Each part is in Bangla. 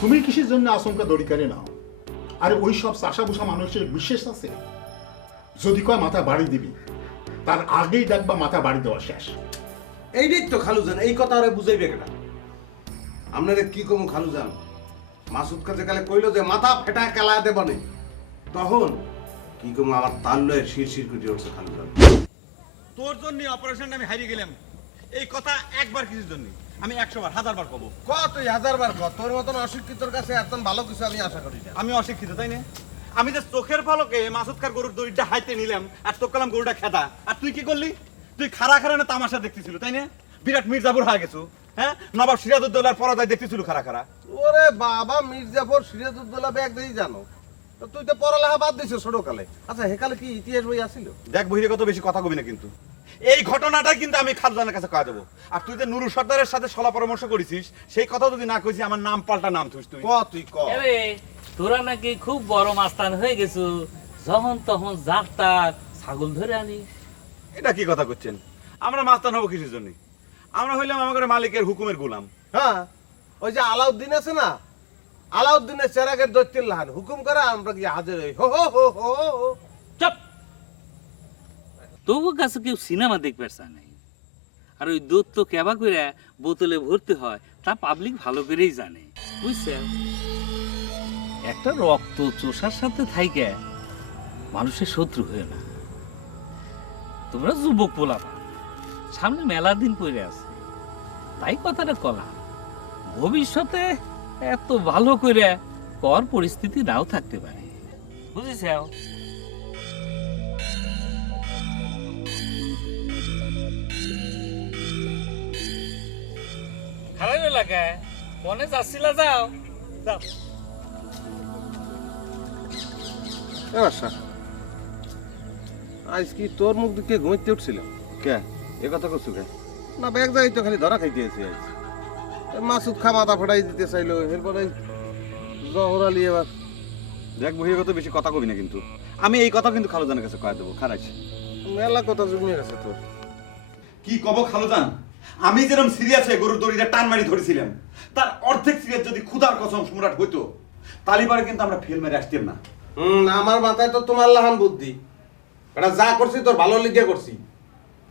তুমি কিসের জন্য আশঙ্কা দড়িকারে নাও? আরে ওই সব চাষা বুসা মানুষের বিশ্বাস আছে? যদি কয় মাথা বাড়ি দিবি তার আগেই দেখবা মাথা বাড়ি দেওয়া শেষ। এইটাই তো খালুজান এই কথা আরে বুঝাইবে কেনা আপনারে কি কমু খালুজান? মাসুদ কাছে কালে কইলো যে মাথা ফেটা কেলা দেব নেই তখন কি কমু আমার তাল লয়ে শির শির করে উঠছে খালুজান। তোর জন্য অপারেশন আমি হারিয়ে গেলাম। এই কথা একবার কিছুর জন্য আমি একশো বার হাজার বার কব। ক তুই হাজার বার ক তোর মতন অশিক্ষিতর কাছে এত ভালো কিছু আমি আশা করি না। আমি অশিক্ষিত তাই না? আমি যে চোখের ফলকে গরুর দড়িটা হাইতে নিলাম আর তোর কলাম গরুটা খেতা। আর তুই কি করলি? তুই খারা খারা না তামাশা দেখতেছিল তাই না? বিরাট মির্জাপুর হয়ে গেছো হ্যাঁ? নবাব সিরাজউদ্দৌলার পরাজয় দেখতেছিল খারা খারা ওরে বাবা মির্জাফর সিরাজউদ্দৌলা ব্যাগ দেই জানো। তুই তো পড়ালেখা বাদ দিছিস ছোট কালে আচ্ছা হেকালে কি ইতিহাস বই আসিল দেখ বহিরে কত বেশি কথা কবি না কিন্তু। এই ঘটনাটা কিন্তু আমি খালদানের কাছে কয়া দেবো। আর তুই যে নুরু সর্দারের সাথে সলা পরামর্শ করেছিস সেই কথা যদি না কইছি আমার নাম পাল্টা নাম থুস তুই। ক তুই ক? তোরা নাকি খুব বড় মাস্তান হয়ে গেছো। যখন তখন যাত্রা ছাগল ধরে আনিস এটা কি কথা করছেন আমরা মাস্তান হব কিসের জন্য? আমরা হইলাম আমাদের মালিকের হুকুমের গোলাম। হ্যাঁ ওই যে আলাউদ্দিন আছে না? আলাউদ্দিনের চেরাগের দৈত্যের লাহান। হুকুম করে আমরা কি হাজির হই? হো হো হো হো। তোর কাছে কেউ সিনেমা দেখবে চা নাই। আর ওই দুধ তো কেবা করে বোতলে ভর্তি হয়, তা পাবলিক ভালো করেই জানে। বুঝছে? একটা রক্ত চোষার সাথে থাইকে মানুষের শত্রু হয়ে না। তোমরা যুবক পোলাপা, সামনে মেলা দিন পড়ে আছে। তাই কথাটা কলা। ভবিষ্যতে এত ভালো করে কর পরিস্থিতি নাও থাকতে পারে। বুঝেছ? খারাপ এলাকা মনে যাচ্ছিলা যাও। আজ কি তোর মুখ দিকে ঘুমাইতে উঠছিল? কে? এ কথা করছ কে? না ব্যাগ যাই তো খালি ধরা খাইতে আছে আজ। মাসুদ খা মাথা ফাটাই দিতে চাইলো। এরপরে জহর আলী এবার। দেখ বহিরে কত বেশি কথা কবি না কিন্তু। আমি এই কথা কিন্তু খালুদানের কাছে কয়া দেবো। খারাইছ। মেলা কথা জমিয়ে গেছে তোর। কি কব খালুদান আমি যেরকম সিরিয়াস হয়ে গরুর দড়িটা টান মারি ধরেছিলাম তার অর্ধেক সিরিয়াস যদি ক্ষুধার কসম সম্রাট হইতো তালিবারে কিন্তু আমরা ফেল মেরে আসতাম না। হুম আমার মাথায় তো তোমার লাহান বুদ্ধি। এটা যা করছি তোর ভালো লিগে করছি।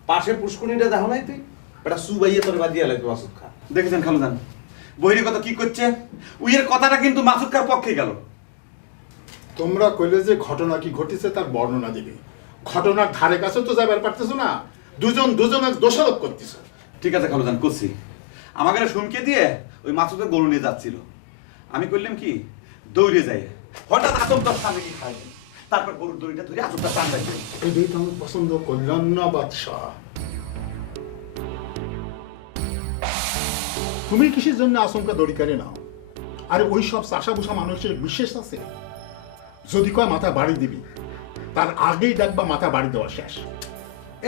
পাশে পুষ্কুনিটা দেখো নাই তুই? এটা সুবাইয়ে তোর বাজিয়ে লাগবে মাসুদ খা দেখেছেন খালুদান বহিরে কথা কি করছে? উইয়ের কথাটা কিন্তু মাসুদকার পক্ষে গেল। তোমরা কইলে যে ঘটনা কি ঘটেছে তার বর্ণনা দিবে। ঘটনার ধারে কাছে তো যাবার পারতেছো না দুজন দুজনের দোষারোপ করতেছো। ঠিক আছে খালুদান করছি। আমাকে শুনকে দিয়ে ওই মাসুদের গরু নিয়ে যাচ্ছিল। আমি করলাম কি দৌড়ে যাই। হঠাৎ আতঙ্কর সামনে কি খাই তারপর গরুর দড়িটা ধরে আতঙ্কটা টান যাই এটাই তো আমি পছন্দ করলাম না বাদশাহ। তুমি কিসের জন্য আশঙ্কা দড়িকারে নাও? আরে ওই সব চাষা বুসা মানুষের বিশ্বাস আছে। যদি কয় মাথা বাড়ি দিবি তার আগেই দেখবা মাথা বাড়ি দেওয়া শেষ।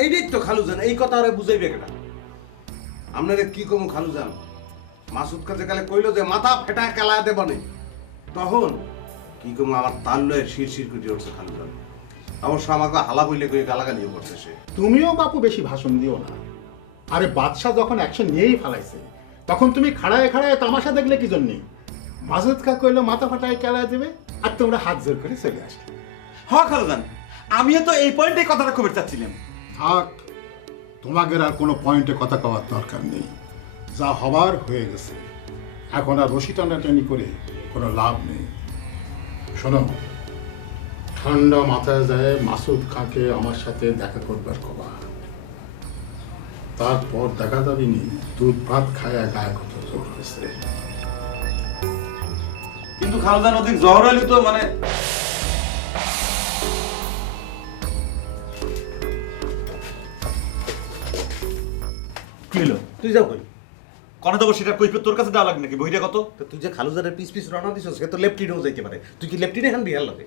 এইটাই তো খালুজান এই কথা আরে বুঝাইবে কেনা? আপনারে কি কমু খালুজান মাসুদ কাছে কালে কইলো যে মাথা ফেটা কেলা দেব নেই তখন কি কমু আমার তাল লয়ে শির শির করে উঠছে খালুজান অবশ্য আমাকে হালা বইলে কই গালাগালিও করছে সে। তুমিও বাপু বেশি ভাষণ দিও না। আরে বাদশাহ যখন অ্যাকশন নিয়েই ফেলাইছে তখন তুমি খাড়ায় খাড়ায় তামাশা দেখলে কি জন্যে? মাজুদ কা কইলো মাথা ফাটায় কেলায় দেবে আর তোমরা হাত জোর করে চলে আসলে হ খালুদান আমিও তো এই পয়েন্টে কথাটা খবর চাচ্ছিলাম। থাক। তোমাদের আর কোনো পয়েন্টে কথা কওয়ার দরকার নেই। যা হবার হয়ে গেছে। এখন আর রশি টানাটানি করে কোনো লাভ নেই। শোনো, ঠান্ডা মাথায় যায় মাসুদ খাঁকে আমার সাথে দেখা করবার কবা তারপর দেখা যাবি নি, দুধ ভাত খায় গায়ে কত জোর হয়েছে। কিন্তু খালুদান অধিক জহর হইলে তো মানে কি হলো? তুই যাও কই? কনে দেবো সেটা কইপে তোর কাছে দেওয়া লাগে নাকি? বহিরে কত? তুই যে খালুজারের পিস পিস রানা দিছ সে তো লেফটিনেও যাইতে পারে। তুই কি লেফটিনে এখন বিহার লাগে